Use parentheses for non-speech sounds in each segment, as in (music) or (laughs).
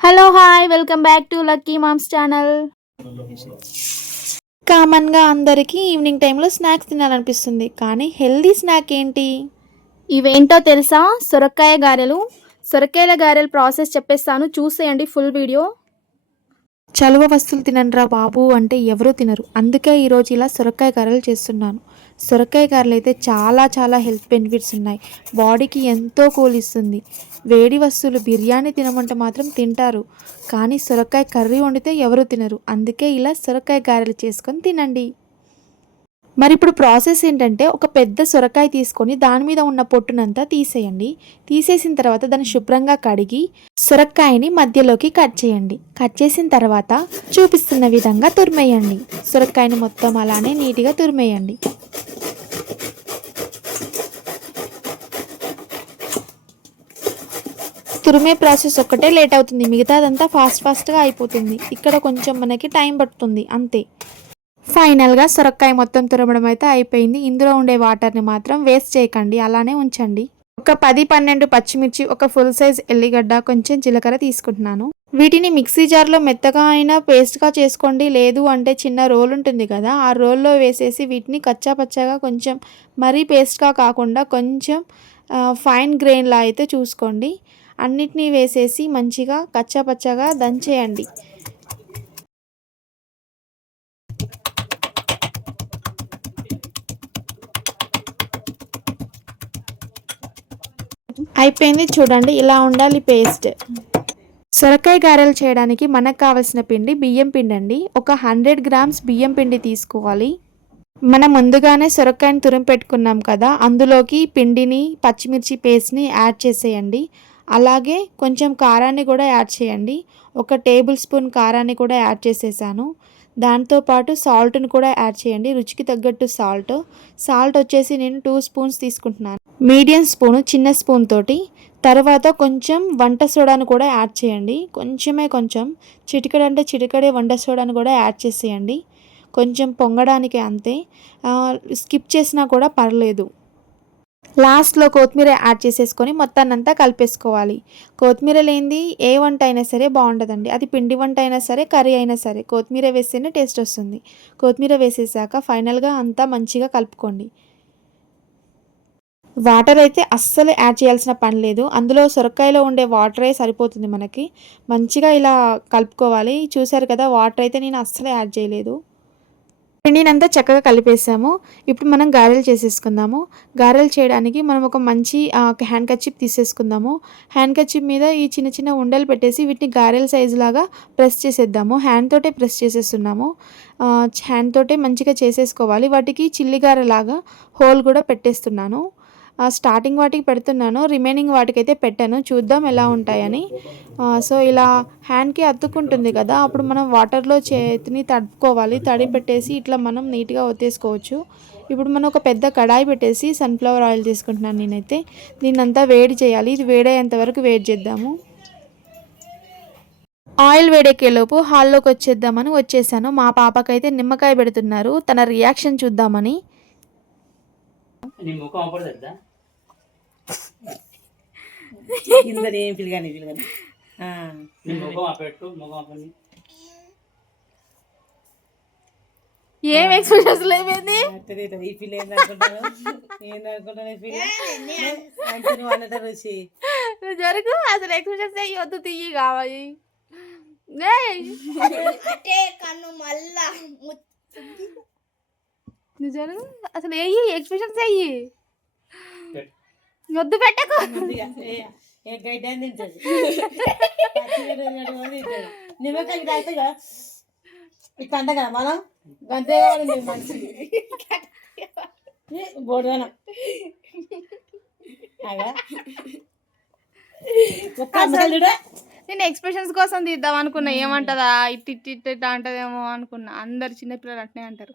Hello hi welcome back to lucky moms channel కామన్గా అందరికీ evening టైంలో స్నాక్స్ తినాలనిపిస్తుంది కానీ హెల్దీ స్నాక్ ఏంటి? ఇవేంటో తెలుసా? సొరకాయ గారెలు. సొరకాయల గారెల ప్రాసెస్ చెప్పేస్తాను చూసేయండి ఫుల్ వీడియో. చలువ వస్తువులు తినండిరా బాబు అంటే ఎవరూ తినరు. అందుకే ఈరోజు ఇలా సొరకాయ గారెలు చేస్తున్నాను. సొరకాయ గారెలు అయితే చాలా చాలా హెల్త్ బెనిఫిట్స్ ఉన్నాయి. బాడీకి ఎంతో కూలిస్తుంది. వేడి వస్తువులు బిర్యానీ తినమంటే మాత్రం తింటారు. కానీ సొరకాయ కర్రీ వండితే ఎవరు తినరు. అందుకే ఇలా సొరకాయ గారెలు చేసుకొని తినండి. మరి ఇప్పుడు ప్రాసెస్ ఏంటంటే ఒక పెద్ద సొరకాయ తీసుకొని దాని మీద ఉన్న పొట్టునంతా తీసేయండి. తీసేసిన తర్వాత దాన్ని శుభ్రంగా కడిగి సొరకాయని మధ్యలోకి కట్ చేయండి. కట్ చేసిన తర్వాత చూపిస్తున్న విధంగా తురిమేయండి. సొరకాయని మొత్తం అలానే నీట్గా తురిమేయండి. తురిమే ప్రాసెస్ ఒక్కటే లేట్ అవుతుంది. మిగతాదంతా ఫాస్ట్ ఫాస్ట్గా అయిపోతుంది. ఇక్కడ కొంచెం మనకి టైం పడుతుంది. అంతే. ఫైనల్గా సొరకాయ మొత్తం తురమడం అయితే అయిపోయింది. ఇందులో ఉండే వాటర్ని మాత్రం వేస్ట్ చేయకండి. అలానే ఉంచండి. ఒక పది పన్నెండు పచ్చిమిర్చి ఒక ఫుల్ సైజ్ ఎల్లిగడ్డ కొంచెం జీలకర్ర తీసుకుంటున్నాను. వీటిని మిక్సీ జార్లో మెత్తగా అయినా పేస్ట్గా చేసుకోండి. లేదు అంటే చిన్న రోల్ ఉంటుంది కదా ఆ రోల్లో వేసేసి వీటిని కచ్చాపచ్చాగా కొంచెం మరీ పేస్ట్గా కాకుండా కొంచెం ఫైన్ గ్రెయిన్లా అయితే చూసుకోండి. అన్నిటినీ వేసేసి మంచిగా కచ్చాపచ్చాగా దంచేయండి. అయిపోయింది. చూడండి ఇలా ఉండాలి పేస్ట్. సొరకాయ గారెలు చేయడానికి మనకు కావలసిన పిండి బియ్యం పిండి అండి. ఒక హండ్రెడ్ గ్రామ్స్ బియ్యం పిండి తీసుకోవాలి. మనం ముందుగానే సొరకాయని తురిమి పెట్టుకున్నాం కదా అందులోకి పిండిని పచ్చిమిర్చి పేస్ట్ని యాడ్ చేసేయండి. అలాగే కొంచెం కారాన్ని కూడా యాడ్ చేయండి. ఒక టేబుల్ స్పూన్ కారాన్ని కూడా యాడ్ చేసేసాను. దాంతోపాటు సాల్ట్ని కూడా యాడ్ చేయండి. రుచికి తగ్గట్టు సాల్ట్. సాల్ట్ వచ్చేసి నేను టూ స్పూన్స్ తీసుకుంటున్నాను. మీడియం స్పూను చిన్న స్పూన్ తోటి. తర్వాత కొంచెం వంట సోడాను కూడా యాడ్ చేయండి. కొంచెమే కొంచెం. చిటికడ అంటే చిటికడే వంట సోడాను కూడా యాడ్ చేసేయండి. కొంచెం పొంగడానికి అంతే. స్కిప్ చేసినా కూడా పర్లేదు. లాస్ట్లో కొత్తిమీర యాడ్ చేసేసుకొని మొత్తాన్ని అంతా కలిపేసుకోవాలి. కొత్తిమీర లేనిది ఏ వంట అయినా సరే బాగుంటుందండి అది పిండి వంట అయినా సరే కర్రీ అయినా సరే కొత్తిమీర వేస్తేనే టేస్ట్ వస్తుంది. కొత్తిమీర వేసేసాక ఫైనల్గా అంతా మంచిగా కలుపుకోండి. వాటర్ అయితే అస్సలు యాడ్ చేయాల్సిన పని లేదు. అందులో సొరకాయలో ఉండే వాటరే సరిపోతుంది మనకి. మంచిగా ఇలా కలుపుకోవాలి. చూసారు కదా వాటర్ అయితే నేను అస్సలు యాడ్ చేయలేదు. పిండినంతా చక్కగా కలిపేసాము. ఇప్పుడు మనం గారెలు చేసేసుకుందాము. గారెలు చేయడానికి మనం ఒక మంచి హ్యాండ్ కచ్చిప్ తీసేసుకుందాము. హ్యాండ్ కచ్చిప్ మీద ఈ చిన్న చిన్న ఉండలు పెట్టేసి వీటిని గారెల సైజు లాగా ప్రెస్ చేసేద్దాము. హ్యాండ్ తోటే ప్రెస్ చేసేస్తున్నాము. హ్యాండ్ తోటే మంచిగా చేసేసుకోవాలి. వాటికి చిల్లిగారెలాగా హోల్ కూడా పెట్టేస్తున్నాను. స్టార్టింగ్ వాటికి పెడుతున్నాను. రిమైనింగ్ వాటికైతే పెట్టాను. చూద్దాం ఎలా ఉంటాయని. సో ఇలా హ్యాండ్కి అతుక్కుంటుంది కదా అప్పుడు మనం వాటర్లో చేతిని తడుపుకోవాలి. తడి పెట్టేసి ఇట్లా మనం నీట్గా ఒత్తేసుకోవచ్చు. ఇప్పుడు మనం ఒక పెద్ద కడాయి పెట్టేసి సన్ఫ్లవర్ ఆయిల్ తీసుకుంటున్నాను నేనైతే. దీన్ని అంతా వేడి చేయాలి. ఇది వేడయ్యేంత వరకు వేడి చేద్దాము. ఆయిల్ వేడెక్కేలోపు హాల్లోకి వచ్చేద్దామని వచ్చేసాను. మా పాపకైతే నిమ్మకాయ పెడుతున్నారు. తన రియాక్షన్ చూద్దామని. నీ ముఖం అప్పడదా ఇందరు ఏం పిల్లగాని పిల్లగాని నీ ముఖం అపెట్టు ముఖం అప్పని ఏం ఎక్స్ప్రెషన్స్ లేవేంది ఈ పిల్ల ఏంది అనుకుంటాను ఏంది అనుకుంటాను ఈ పిల్ల? అంటే నువ్వు అన్నట్టు రుచి. జరుగు అసలు ఎక్స్ప్రెషన్స్ అయ్యి వద్దు తీయి కావాలి. కన్ను మళ్ళా జరుగు అసలు వెయ్యి ఎక్స్ప్రెషన్స్ పెట్టు. వద్దు పెట్టకు. గడ్డ తింటది. తాగుతాగా ఇట్లా అంట కదా మనం? గంతే. నేను ఎక్స్ప్రెషన్స్ కోసం తీద్దాం అనుకున్నా. ఏమంటదా? ఇట్ ఇట్ ఇట్ ఇట్ అంటదేమో అనుకున్నా. అందరు చిన్నపిల్లలు అట్నే అంటారు.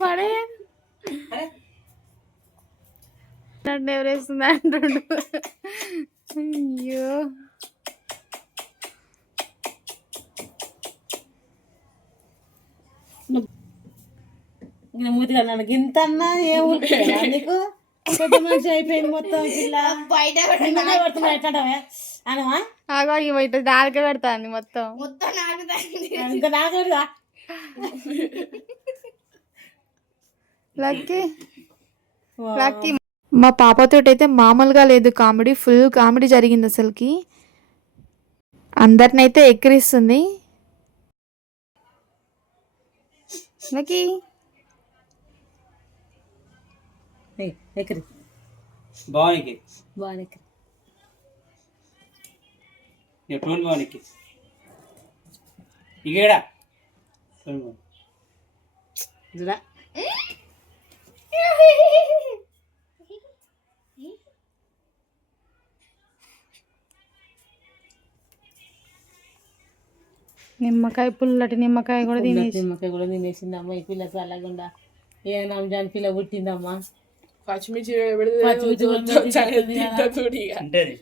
పడే నన్ను ఎవరేస్తుంది అంటుండు అయ్యో ఇంకా మూతిగా నన్ను గింత అన్నా ఏముంటుందా నీకు పెద్ద మనిషి అయిపోయింది మొత్తం పిల్ల బయట నిన్ననే పడుతున్నా ఎట్లాంటావా అనవా ఆగో ఇక ఇట్లా దానికే పెడతాను మొత్తం. మొత్తం. ఇంకా నాకేడుగా లక్కీ. లక్కీ. మా పాపతో అయితే మామూలుగా లేదు కామెడీ ఫుల్ కామెడీ జరిగింది అసలుకి. అందరినైతే ఎక్కిరిస్తుంది. లక్కీ. భవానికి బాగా ఎక్కడి ఇక టోన్ భవానికి ఇగేడా టోన్ భవానికి చూడా? నిమ్మకాయ పుల్లటి నిమ్మకాయ కూడా తినేసి. నిమ్మకాయ కూడా తినేసింది అమ్మ ఈ పిల్ల చల్లకుండా ఏ రంజాన్ పిల్ల పుట్టిందమ్మా? పచ్చిమిర్చి కూడా ఉంటుంది ఇవాళ పొద్దున్నే అన్న తిని. వామ్మో.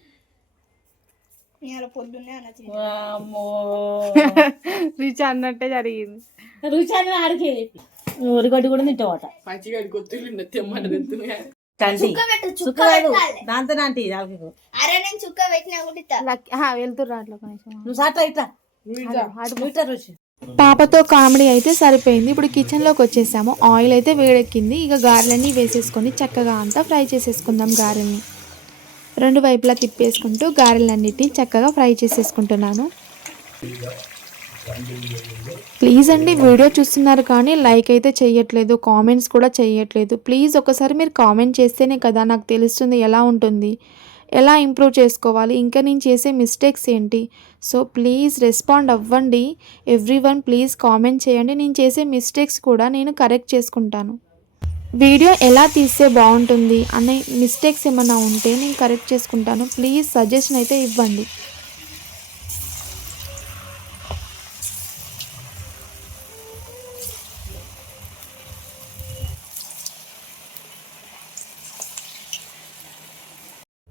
(laughs) రుచి అన్నట్టే జరిగింది. రుచి అని ఆడికి ఊరిగడ్డి కూడా తింటావట. తంటి చుక్క పెట్టు చుక్క చుక్క కాదు. పెట్టాలి. దాంతో అరే నేను చుక్క పెట్టినా కూడా వెళ్తుర్రా అట్లా కొంచెం నువ్వు సాట ఇట్లా. ఇట్లా రుచి. పాపతో కామెడీ అయితే సరిపోయింది. ఇప్పుడు కిచెన్లోకి వచ్చేసాము. ఆయిల్ అయితే వేడెక్కింది. ఇక గారెలన్నీ వేసేసుకొని చక్కగా అంతా ఫ్రై చేసేసుకుందాం గారెల్ని. రెండు వైపులా తిప్పేసుకుంటూ గారెలన్నిటిని చక్కగా ఫ్రై చేసేసుకుంటున్నాను. ప్లీజ్ అండి వీడియో చూస్తున్నారు కానీ లైక్ అయితే చేయట్లేదు కామెంట్స్ కూడా చేయట్లేదు. ప్లీజ్ ఒకసారి మీరు కామెంట్ చేస్తేనే కదా నాకు తెలుస్తుంది ఎలా ఉంటుంది ఎలా ఇంప్రూవ్ చేసుకోవాలి ఇంకా నేను చేసే మిస్టేక్స్ ఏంటి. సో ప్లీజ్ రెస్పాండ్ అవ్వండి. ఎవ్రీ వన్ ప్లీజ్ కామెంట్ చేయండి. నేను చేసే మిస్టేక్స్ కూడా నేను కరెక్ట్ చేసుకుంటాను. వీడియో ఎలా తీస్తే బాగుంటుంది అనే మిస్టేక్స్ ఏమైనా ఉంటే నేను కరెక్ట్ చేసుకుంటాను. ప్లీజ్ సజెషన్ అయితే ఇవ్వండి.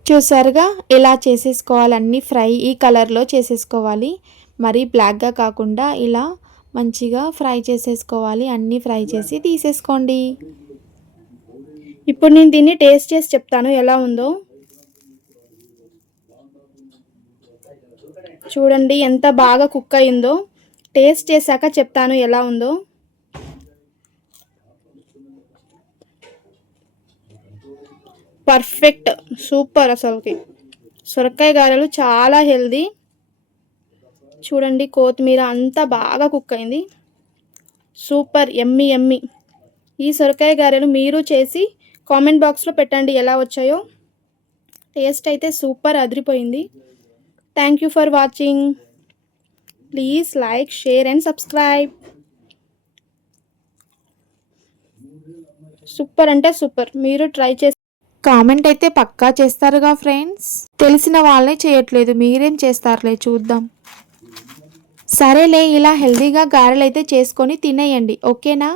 చూసారుగా ఇలా చేసేసుకోవాలి? ఫ్రై ఈ కలర్లో చేసేసుకోవాలి. మరీ బ్లాక్గా కాకుండా ఇలా మంచిగా ఫ్రై చేసేసుకోవాలి. అన్నీ ఫ్రై చేసి తీసేసుకోండి. ఇప్పుడు నేను దీన్ని టేస్ట్ చేసి చెప్తాను ఎలా ఉందో. చూడండి ఎంత బాగా కుక్ అయిందో. టేస్ట్ చేశాక చెప్తాను ఎలా ఉందో. పర్ఫెక్ట్ సూపర్ అసలుకి. సొరకాయ గారెలు చాలా హెల్దీ. చూడండి కొత్తిమీర అంతా బాగా కుక్ అయింది. సూపర్ ఎమ్మి ఎమ్మి. ఈ సొరకాయ గారెలు మీరు చేసి కామెంట్ బాక్స్లో పెట్టండి ఎలా వచ్చాయో. టేస్ట్ అయితే సూపర్ అదిరిపోయింది. Thank you for watching please like share and subscribe super అంటే సూపర్ మీరు ట్రై చేసి కామెంట్ అయితే పక్కా చేస్తారుగా ఫ్రెండ్స్ తెలిసిన వాళ్ళే చేయట్లేదు మీరేం చేస్తారులే చూద్దాం. సరేలే ఇలా హెల్దీగా గారెలు అయితే చేసుకొని తినేయండి. ఓకేనా